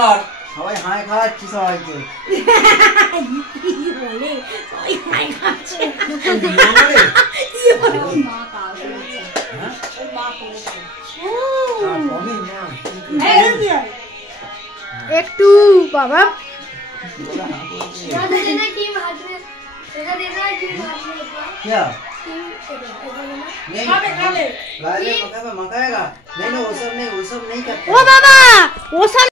কর। সবাই হাই খাওয়াচ্ছি সবাইকে। কি বলে সবাই হাই খাচ্ছে। মা কাজ করেছে। হ্যাঁ ওর মা করেছে। কমই না একটু বাবা दादा देना की हाथ में दादा देना की हाथ में क्या नहीं खाले खाले मकाएगा नहीं नहीं वो सब नहीं करते। ও বাবা ও সব